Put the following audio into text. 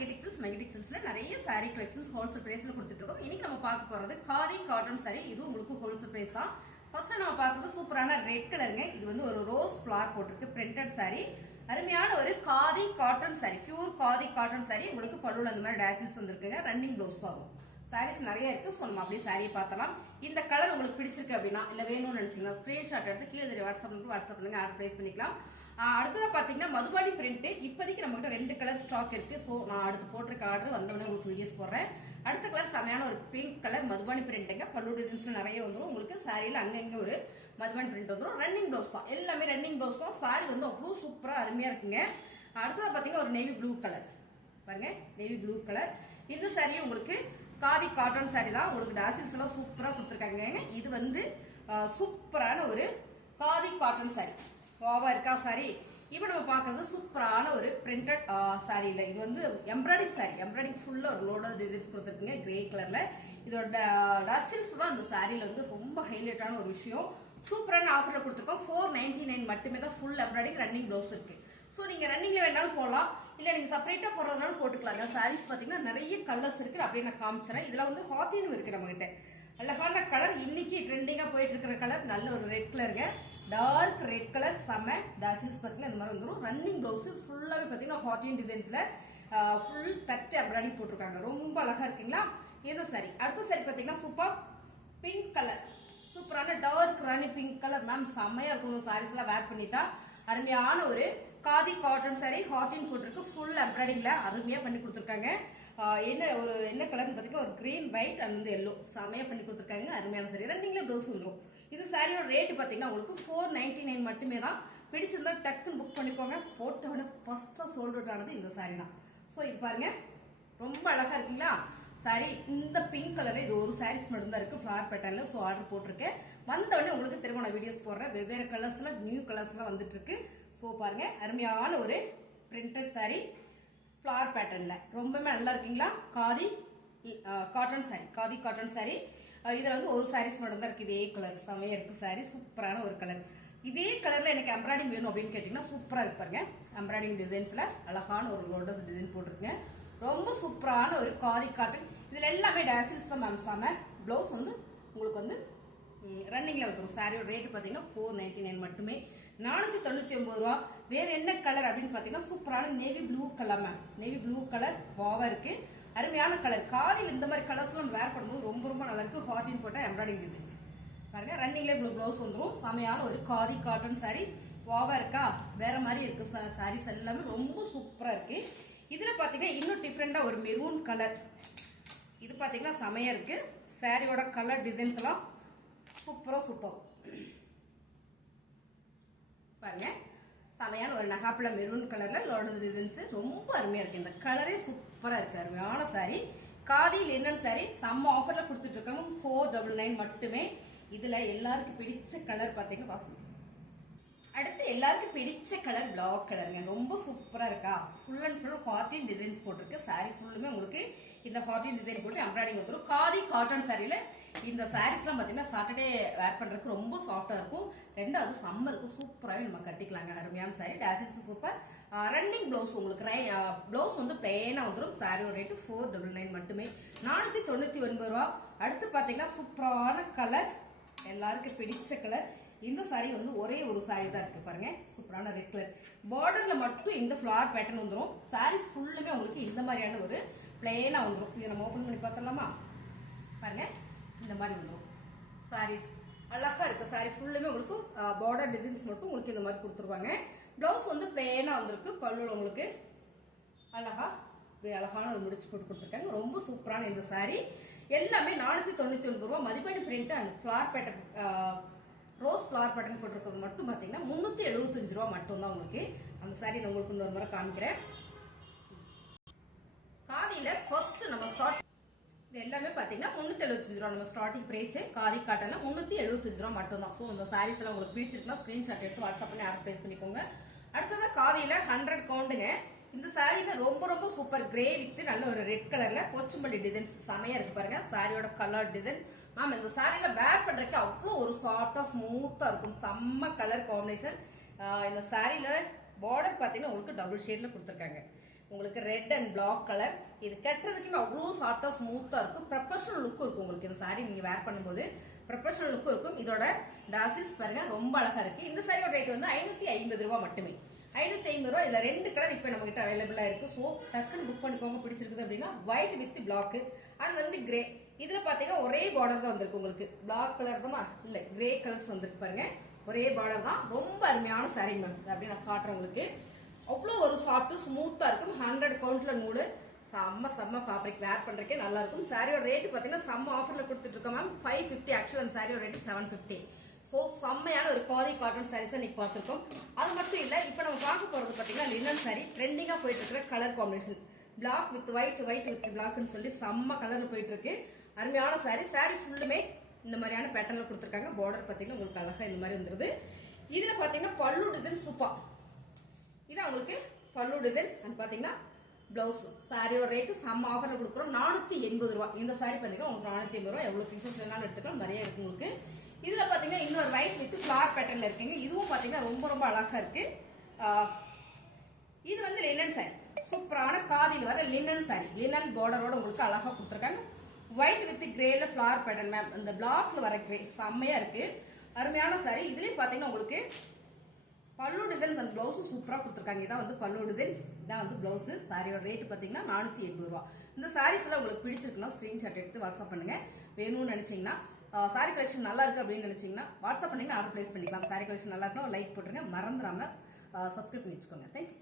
மெகடிக்ஸில்ஸ்ல நிறைய sorry collections wholesale பிரைஸ்ல கொடுத்துட்டு இருக்கோம். இன்னைக்கு நம்ம பார்க்க போறது காதி காட்டன் சாரி. இது உங்களுக்கு ஹோல்சேல் பிரைஸ் தான். ஃபர்ஸ்ட் நம்ம பார்க்கிறது சூப்பரான ரெட் கலருங்க. இது வந்து ஒரு ரோஸ் ஃபிளவர் போட்டிருக்கு பிரிண்டட் சாரி. அருமையான ஒரு khadi cotton sorry, pure khadi cotton sorry. உங்களுக்கு பல்லுல அந்த மாதிரி டேசில்ஸ் வந்திருக்குங்க. ரன்னிங் ப்ளவுஸ் வரும். சாரீஸ் நிறைய இருக்கு. ஸோ நம்ம அப்படியே சாரியை பார்த்தலாம். இந்த கலர் உங்களுக்கு பிடிச்சிருக்கு அப்படின்னா இல்ல வேணும்னு நினைச்சீங்கன்னா ஸ்கிரீன்ஷாட் எடுத்து கீழே தெரிய வாட்ஸ்அப் பண்ணுங்க, ஆர்டர் பிளேஸ் பண்ணிக்கலாம். அடுத்ததா பாத்தீங்கன்னா மதுபானி பிரிண்ட். இப்போதைக்கு நம்ம கிட்ட 2 கலர் ஸ்டாக் இருக்கு. ஸோ நான் அடுத்து போட்டிருக்க ஆர்டர் வந்தவொடனே உங்களுக்கு வீடியோஸ் போடுறேன். அடுத்த கலர் செமையான ஒரு பிங்க் கலர் மதுபானி பிரிண்ட்டுங்க. பல்லு டிசைன்ஸ் நிறைய வந்துடும். உங்களுக்கு சாரியில அங்கங்க ஒரு மதுபானி பிரிண்ட் வந்துடும். ரன்னிங் ப்ளவுஸ் தான், எல்லாமே ரன்னிங் ப்ளவுஸ் தான். சாரி வந்து அவ்வளோ சூப்பரா அருமையா இருக்குங்க. அடுத்ததா பாத்தீங்கன்னா ஒரு நேவி ப்ளூ கலர் பாருங்க, நேவி ப்ளூ கலர். இந்த சாரியும் உங்களுக்கு காதி காட்டன் சாரி தான். உங்களுக்கு டாசில்ஸ் எல்லாம் சூப்பரா கொடுத்துருக்காங்க. இது வந்து சூப்பரான ஒரு காதி காட்டன் சாரி. வாவா இருக்கா சாரி. இப்போ நம்ம பார்க்கறது சூப்பரான ஒரு பிரிண்டட் சாரி. இல்ல இது வந்து எம்ப்ராய்டிங் சாரி. எம்ப்ராய்டிங் ஃபுல்லா ஒரு லோட டிசைன்ஸ் கொடுத்துருக்குங்க கிரே கலர்ல. இதோட டசில்ஸ் தான் இந்த சாரியில வந்து ரொம்ப ஹைலைட்டான ஒரு விஷயம். சூப்பரான ஆஃபர்ல கொடுத்துருக்கோம். 499 மட்டுமே தான். ஃபுல் எம்ப்ராய்டிங் ரன்னிங் ப்ளவுஸ் இருக்கு. ஸோ நீங்க ரன்னிங்ல வேணாலும் போடலாம், இல்ல நீங்க செப்பரேட்டா போடுறதுனாலும் போட்டுக்கலாங்க. சாரீஸ் பாத்தீங்கன்னா நிறைய கலர்ஸ் இருக்கு. அப்படியே நான் காமிச்சறேன். இதுல வந்து ஹாத்தினும் இருக்கு நம்ம கிட்ட. அழகான கலர், இன்னைக்கு ட்ரெண்டிங்கா போயிட்டு இருக்கிற கலர் நல்ல ஒரு ரெட் கலருங்க. டார்க் ரெட் கலர் செம்ம. டாசில்ஸ் பாத்தீங்கன்னா இந்த மாதிரி வந்துடும். ரன்னிங் ப்ளவுஸ் ஃபுல்லாவே பாத்தீங்கன்னா ஹாட்டின் டிசைன்ஸ்ல ஃபுல் தட்டு எம்ப்ராய்டிங் போட்டிருக்காங்க. ரொம்ப அழகா இருக்குங்களா இந்த சாரி. அடுத்த சாரி பாத்தீங்கன்னா சூப்பர் பிங்க் கலர். சூப்பரான டார்க் ராணி பிங்க் கலர். மேம் செம்மையா இருக்கும் சாரீஸ் எல்லாம் வேர் பண்ணிட்டா. அருமையான ஒரு காதி காட்டன் சாரி. ஹாட்டின் போட்டிருக்கு. ஃபுல் எம்ப்ராய்டிங்ல அருமையா பண்ணி கொடுத்துருக்காங்க. என்ன கலர்னு பாத்தீங்கன்னா ஒரு கிரீன் ஒயிட் அண்ட் எல்லோ செமையா பண்ணி கொடுத்துருக்காங்க. அருமையான சாரி. ரன்னிங்ல ப்ளவுஸ் வந்துடும். இது சாரியோட ரேட் பாத்தீங்கன்னா உங்களுக்கு 499 மட்டுமே தான். பிடிச்சிருந்தா டக்குன்னு புக் பண்ணிக்கோங்க. போட்டவன ஃபர்ஸ்டா சோல்ட் அவுட் ஆனது இந்த சாரி தான். ஸோ இது பாருங்க ரொம்ப அழகா இருக்குங்களா சாரி. இந்த பிங்க் கலர்ல இது ஒரு சாரீஸ் மட்டும் தான் இருக்கு ஃபிளவர் பேட்டர்ன்ல. ஸோ ஆர்டர் போட்டிருக்கேன். வந்தவொடனே உங்களுக்கு திரும்ப நான் வீடியோஸ் போடுறேன். வெவ்வேறு கலர்ஸ்ல நியூ கலர்ஸ்லாம் வந்துட்டு இருக்கு. ஸோ பாருங்க அருமையான ஒரு பிரிண்டட் சாரி ஃபிளவர் பேட்டர்ன்ல ரொம்பவே நல்லா இருக்கீங்களா. Khadi cotton sorry, khadi cotton sorry. இதுல வந்து ஒரு சாரீஸ் மட்டும் தான் இருக்கு. இதே கலர் செமையா இருக்கு சாரி. சூப்பரான ஒரு கலர். இதே கலர்ல எனக்கு எம்ப்ராய்டிங் வேணும் அப்படின்னு கேட்டீங்கன்னா சூப்பரா இருப்பாருங்க. எம்ப்ராய்டிங் டிசைன்ஸ்ல அழகான ஒரு லோட்டஸ் டிசைன் போட்டிருக்குங்க. ரொம்ப சூப்பரான ஒரு காதி காட்டன். இதுல எல்லாமே டாசில்ஸ் தான் மேம். செம. பிளவுஸ் வந்து உங்களுக்கு வந்து ரன்னிங்ல வந்துடும். சாரியோட ரேட் பாத்தீங்கன்னா 499 மட்டுமே. 499 ரூபா. வேற என்ன கலர் அப்படின்னு பாத்தீங்கன்னா சூப்பரான navy blue colour ma'am. Navy blue colour வாவா இருக்கு. அருமையான கலர். காதில் இந்த மாதிரி கலர்ஸ் எல்லாம் வேர் பண்ணும்போது ரொம்ப ரொம்ப நல்லா இருக்கு. ஹார்டின் போட்ட எம்ப்ராய்டிங் டிசைன்ஸ் பாருங்க. ரன்னிங்ல ப்ளூ ப்ளவுஸ் வந்துடும். செமையான ஒரு காதி காட்டன் சாரி. வாவா இருக்கா. வேற மாதிரி இருக்கு சாரீஸ் எல்லாமே ரொம்ப சூப்பரா இருக்கு. இதுல பாத்தீங்கன்னா இன்னும் டிஃப்ரெண்டா ஒரு மெரூன் கலர். இது பாத்தீங்கன்னா செமையா இருக்கு. சாரியோட கலர் டிசைன்ஸ் எல்லாம் சூப்பரா சூப்பர் பாருங்க. செமையான ஒரு நகாப்புல மெரூன் கலர்ல லோட்டஸ் டிசைன்ஸ் ரொம்ப அருமையா இருக்கு. இந்த கலரே சூப்பரா இருக்கு. அருமையான சாரி. Khadi linen sorry. செம்ம ஆஃபர்ல கொடுத்துட்டு இருக்காங்க. 499 மட்டுமே. இதுல எல்லாருக்கும் பிடிச்ச கலர் பாத்தீங்கன்னா அடுத்து எல்லாருக்கும் பிடிச்ச கலர் பிளாக் கலருங்க. ரொம்ப சூப்பரா இருக்கா. Full and full heart designs போட்டிருக்கு. சாரி ஃபுல்லுமே உங்களுக்கு இந்த ஹார்டின் டிசைன் போட்டு எம்ப்ராய்டிங் வந்துடும். காதி காட்டன் சாரியில இந்த சாரீஸ்லாம் பாத்தீங்கன்னா சாட்டர்டே வேர் பண்றதுக்கு ரொம்ப சாஃப்டா இருக்கும். ரெண்டாவது சம்மருக்கு சூப்பராகவே நம்ம கட்டிக்கலாங்க. அருமையான sorry. Tassels super. Running blouse உங்களுக்கு பிளவுஸ் வந்து பிளெயினா வந்துடும். சாரியோட ரேட்டு 499 மட்டுமே. 499 ரூபா. அடுத்து பாத்தீங்கன்னா சூப்பரான கலர், எல்லாருக்கும் பிடிச்ச கலர். இந்த சாரி வந்து ஒரே ஒரு சாரி தான் இருக்கு பாருங்க. சூப்பரான ரெட் கலர். பார்டர்ல மட்டும் இந்த ஃபிளவர் பேட்டர்ன் வந்துடும். சாரி ஃபுல்லுமே உங்களுக்கு இந்த மாதிரியான ஒரு பிளெயினா வந்துடும். இதை நம்ம ஓபன் பண்ணி பார்த்தலாமா பாருங்க. இந்த மாதிரி வந்துடும் சாரீஸ். அழகா இருக்கு. சாரி ஃபுல்லுமே உங்களுக்கு பார்டர் டிசைன்ஸ் மட்டும் உங்களுக்கு இந்த மாதிரி கொடுத்துருவாங்க. பிளவுஸ் வந்து பிளெயினா வந்திருக்கு. பல்லுல உங்களுக்கு அழகான ஒரு முடிச்சு போட்டு கொடுத்துருக்காங்க. ரொம்ப சூப்பரான இந்த சாரி. எல்லாமே 499 ரூபா. மதிப்பெண் print and flower pattern rose flower pattern போட்டிருக்கிறது மட்டும் பாத்தீங்கன்னா 375 ரூபா மட்டும் தான் உங்களுக்கு. அந்த சாரி நான் உங்களுக்கு இன்னொரு முறை காமிக்கிறேன். காதியில ஃபர்ஸ்ட் நம்ம ஸ்டார்ட் இது எல்லாமே பாத்தீங்கன்னா 375 ரூபா நம்ம ஸ்டார்டிங் பிரைஸ். காதி காட்டன்ல 375 ரூபா மட்டும் தான். ஸோ இந்த சாரீஸ் எல்லாம் உங்களுக்கு பிடிச்சிருக்குன்னா ஸ்கிரீன்ஷாட் எடுத்து வாட்ஸ்அப் பண்ணி ஆர்டர் பிளேஸ் பண்ணிக்கோங்க. அடுத்ததான் காதியில 100 கவுண்டுங்க. இந்த சாரியில ரொம்ப ரொம்ப சூப்பர் கிரே வித் நல்ல ஒரு ரெட் கலர்ல போச்சம்பள்ளி டிசைன்ஸ் செமையா இருக்கு பாருங்க. சாரியோட கலர் டிசைன் மேம். இந்த சாரியில வேர் பண்றதுக்கு அவ்வளோ ஒரு சாஃப்டா ஸ்மூத்தா இருக்கும். செம்ம கலர் காம்பினேஷன். இந்த சாரியில பார்டர் பாத்தீங்கன்னா உங்களுக்கு டபுள் ஷேட்ல கொடுத்துருக்காங்க. உங்களுக்கு ரெட் அண்ட் பிளாக் கலர். இது கட்டுறதுக்குமே அவ்வளோ சாஃப்டா ஸ்மூத்தா இருக்கும். ப்ரொஃபஷனல் லுக் இருக்கும் உங்களுக்கு இந்த சாரி நீங்க வேர் பண்ணும்போது ப்ரொஃபஷனல் லுக் இருக்கும். இதோட டாசில்ஸ் பாருங்க ரொம்ப அழகா இருக்கு. இந்த சாரியோட ரேட் வந்து 550 ரூபாய் மட்டுமே. 550 ரூபாய். இதுல 2 கலர் இப்போ நம்ம கிட்ட அவைலபிளா இருக்கு. ஸோ டக்குன்னு புக் பண்ணிக்கோங்க. பிடிச்சிருக்குது அப்படின்னா ஒயிட் வித் பிளாக் அண்ட் வந்து கிரே. இதுல பாத்தீங்கன்னா ஒரே பார்டர் தான் வந்திருக்கு உங்களுக்கு. பிளாக் கலர் தான் இல்ல கிரே கலர்ஸ் வந்திருக்கு பாருங்க. ஒரே பார்டர் தான். ரொம்ப அருமையான சாரி மேம். அப்படி நான் காட்டுறேன் உங்களுக்கு. அவ்வளோ ஒரு சாஃப்ட் ஸ்மூத்தா இருக்கும். 100 கவுண்ட்ல நூடு. செம்ம ஃபேப்ரிக் வேர் பண்றதுக்கே நல்லா இருக்கும். சாரியோட ரேட் பாத்தீங்கன்னா செம்ம ஆஃபர்ல கொடுத்துட்டு இருக்கோம் மேம். 550. ஆக்சுவலா அந்த சாரியோட ரேட் 750. ஸோ செம்மையான ஒரு காதி காட்டன் சாரீஸ் இன்னைக்கு பார்த்துருக்கோம். அது மட்டும் இல்ல இப்போ நம்ம பார்க்க போறது பாத்தீங்கன்னா லினன் சாரி. ட்ரெண்டிங்கா போயிட்டு இருக்கிற colour combination black with white, white with பிளாக்னு சொல்லி செம்ம கலர்ல போயிட்டு இருக்கு. அருமையான சாரி. சாரி ஃபுல்லுமே இந்த மாதிரியான பேட்டர்ல கொடுத்துருக்காங்க. பார்டர் பாத்தீங்கன்னா உங்களுக்கு அழகா இந்த மாதிரி வந்துருது. இதுல பாத்தீங்கன்னா பல்லு டிசைன் சூப்பர். இது உங்களுக்கு பல்லு டிசைன்ஸ் அண்ட் பாத்தீங்கன்னா பிளவுஸ். சாரியோட ரேட்டு செம்ம ஆஃபர்ல கொடுக்குறோம். 480 ரூபாய். இந்த சாரி பாத்தீங்கன்னா உங்களுக்கு 480 ரூபாய். எவ்வளவு பீசஸ் வேணாலும் எடுத்துக்கலாம். நிறைய இருக்கு உங்களுக்கு. இதுல பாத்தீங்கன்னா இன்னொரு ஒயிட் வித் ஃபிளார் பேட்டர்ன்ல இருக்குங்க. இதுவும் பாத்தீங்கன்னா ரொம்ப அழகா இருக்கு. இது வந்து லினன் சாரி. சூப்பரான காதியில் வர லினன் சாரி. லினன் பார்டரோட உங்களுக்கு அழகா கொடுத்துருக்காங்க. ஒயிட் வித் கிரேல ஃபிளார் பேட்டர்ன் மேம். இந்த பிளாக்ல வர கிரே செம்மையா இருக்கு. அருமையான சாரி. இதுலயும் பாத்தீங்கன்னா உங்களுக்கு பல்லு டிசைன்ஸ் அண்ட் பிளவுஸும் சூப்பரா கொடுத்துருக்காங்க. இதான் வந்து பல்லு டிசைன்ஸ், இதான் வந்து பிளவுஸ். சாரியோட ரேட் பாத்தீங்கன்னா 480 ரூபாய். இந்த சாரீஸ் எல்லாம் உங்களுக்கு பிடிச்சிருக்குன்னா ஸ்கிரீன்ஷாட் எடுத்து வாட்ஸ்அப் பண்ணுங்க. வேணும்னு நினைச்சீங்கன்னா சாரி கலெக்ஷன் நல்லா இருக்கு அப்படின்னு நினைச்சீங்கன்னா வாட்ஸ்அப் பண்ணீங்கன்னா ஆர்டர் பிளேஸ் பண்ணிக்கலாம். சாரி கலெக்ஷன் நல்லா இருக்குன்னா லைக் போட்டுருங்க. மறந்துடாம சப்ஸ்கிரைப் பண்ணி வச்சுக்கோங்க. தேங்க்யூ.